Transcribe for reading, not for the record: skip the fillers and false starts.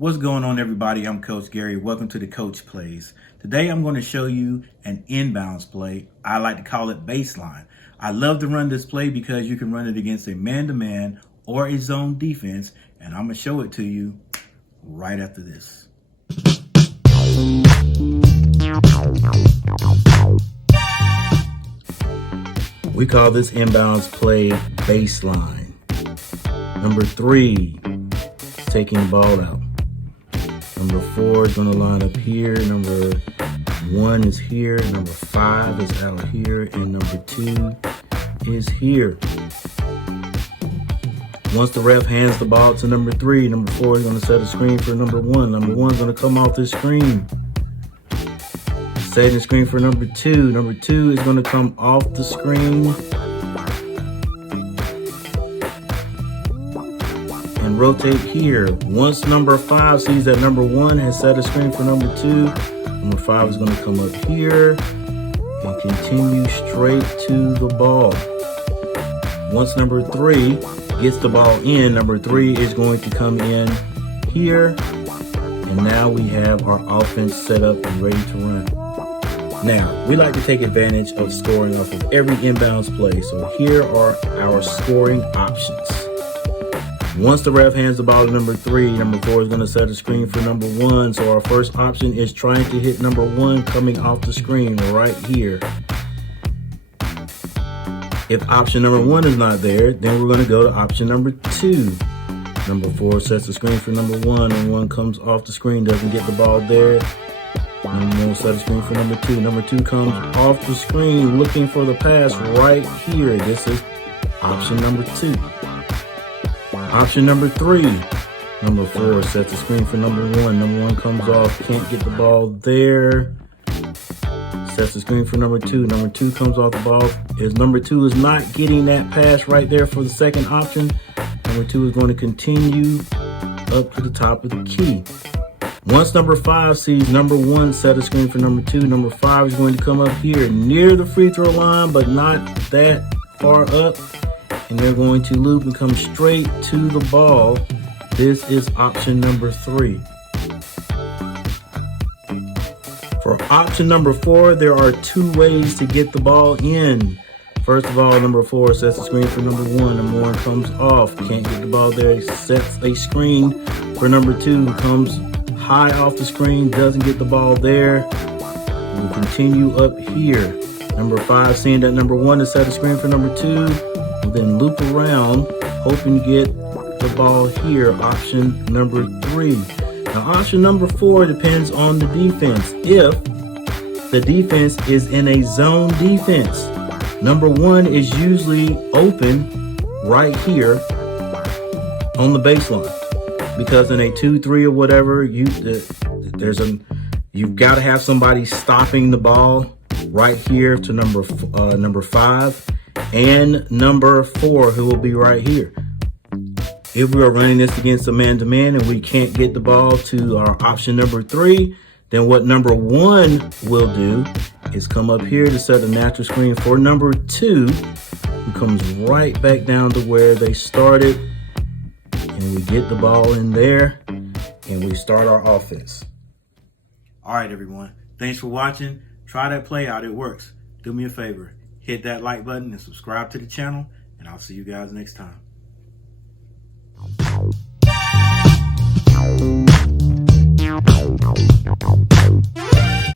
What's going on, everybody? I'm Coach Gary. Welcome to the Coach Plays. Today I'm going to show you an inbounds play. I like to call it baseline. I love to run this play because you can run it against a man-to-man or a zone defense, and I'm going to show it to you right after this. We call this inbounds play baseline. Number 3 is taking the ball out. Number 4 is going to line up here. Number 1 is here. Number 5 is out here. And number 2 is here. Once the ref hands the ball to number 3, number 4 is going to set a screen for number 1. Number 1 is going to come off this screen. Setting the screen for number 2. Number 2 is going to come off the screen and rotate here. Once number 5 sees that number 1 has set a screen for number 2, number 5 is going to come up here and continue straight to the ball. Once number 3 gets the ball in, number 3 is going to come in here, and now we have our offense set up and ready to run. Now, we like to take advantage of scoring off of every inbounds play, so here are our scoring options. Once the ref hands the ball to number 3, number 4 is going to set a screen for number 1, so our first option is trying to hit number 1 coming off the screen right here. If option number 1 is not there, then we're going to go to option number 2. Number 4 sets the screen for number 1, and 1 comes off the screen, doesn't get the ball there. And we'll set a screen for number 2. Number 2 comes off the screen looking for the pass right here. This is option number 2. Option number 3. Number 4 sets a screen for number 1. Number 1 comes off, can't get the ball there. Sets the screen for number 2. Number 2 comes off the ball. As number 2 is not getting that pass right there for the second option, number 2 is going to continue up to the top of the key. Once number 5 sees number 1 set a screen for number 2, number 5 is going to come up here near the free throw line, but not that far up. And they're going to loop and come straight to the ball. This is option number 3. For option number 4, there are 2 ways to get the ball in. First of all, number 4 sets a screen for number 1. Number 1 comes off, can't get the ball there. He sets a screen for number 2, comes high off the screen, doesn't get the ball there. We'll continue up here. Number 5, seeing that number 1 has set a screen for number 2, will then loop around, hoping to get the ball here, option number 3. Now, option number 4 depends on the defense. If the defense is in a zone defense, number 1 is usually open right here on the baseline. Because in a 2-3 or whatever, you've got to have somebody stopping the ball right here to number 5 and number 4, who will be right here. If we are running this against a man-to-man and we can't get the ball to our option number 3, then what number 1 will do is come up here to set a natural screen for number 2, who comes right back down to where they started. And we get the ball in there, and we start our offense. All right, everyone. Thanks for watching. Try that play out. It works. Do me a favor. Hit that like button and subscribe to the channel, and I'll see you guys next time.